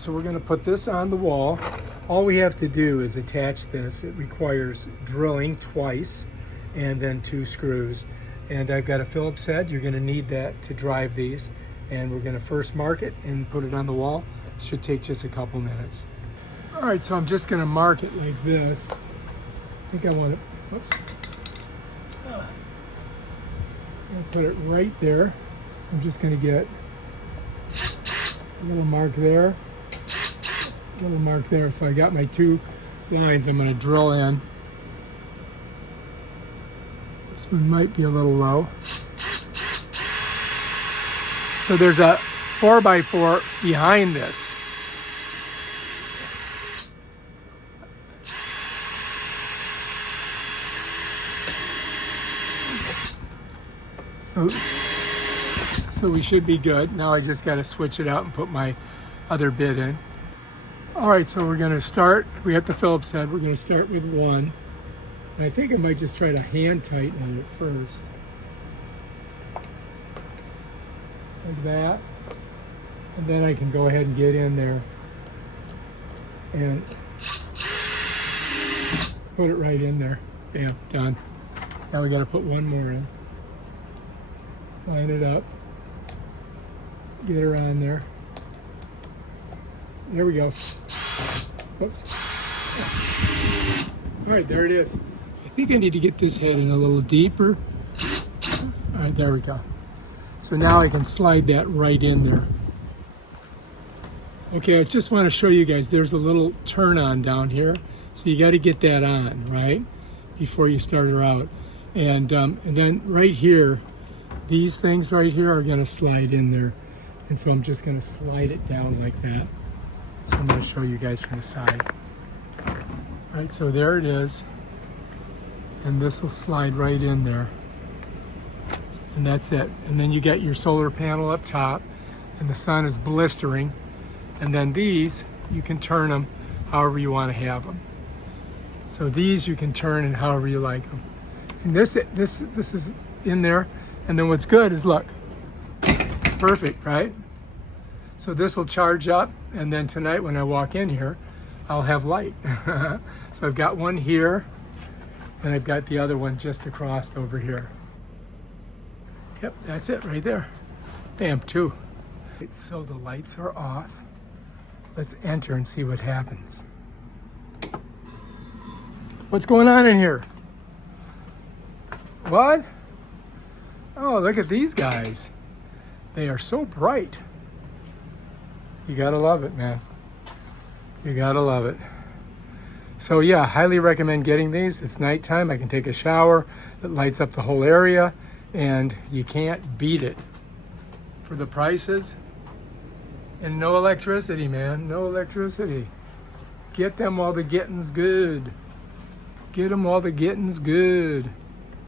So we're going to put this on the wall. All we have to do is attach this. It requires drilling twice and then 2 screws. And I've got a Phillips head. You're going to need that to drive these. And we're going to first mark it and put it on the wall. Should take just a couple minutes. All right, so I'm just going to mark it like this. I think I want to, oops. I'm going to put it right there. So I'm just going to get a little mark there. Little mark there. So I got my 2 lines I'm going to drill in. This one might be a little low. So there's a 4x4 behind this. So we should be good. Now I just got to switch it out and put my other bit in. All right, so we're going to start. We have the Phillips head. We're going to start with 1. And I think I might just try to hand tighten it first. Like that. And then I can go ahead and get in there and put it right in there. Bam, done. Now we got to put 1 more in. Line it up. Get her on there. There we go. Oops. All right, there it is. I think I need to get this head in a little deeper. All right, there we go. So now I can slide that right in there. Okay, I just want to show you guys, there's a little turn on down here. So you got to get that on, right? Before you start her out. And then right here, these things right here are going to slide in there. And so I'm just going to slide it down like that. So I'm going to show you guys from the side. All right, so there it is. And this will slide right in there. And that's it. And then you get your solar panel up top. And the sun is blistering. And then these, you can turn them however you want to have them. So these you can turn in however you like them. And this is in there. And then what's good is, look, perfect, right? So this will charge up, and then tonight when I walk in here, I'll have light. So I've got one here, and I've got the other one just across over here. Yep, that's it right there. Bam, 2. So the lights are off. Let's enter and see what happens. What's going on in here? What? Oh, look at these guys. They are so bright. You gotta love it, man. You gotta love it. So yeah, highly recommend getting these. It's nighttime. I can take a shower. It lights up the whole area, and you can't beat it. For the prices, and no electricity, man. No electricity. Get them while the getting's good. Get them while the getting's good.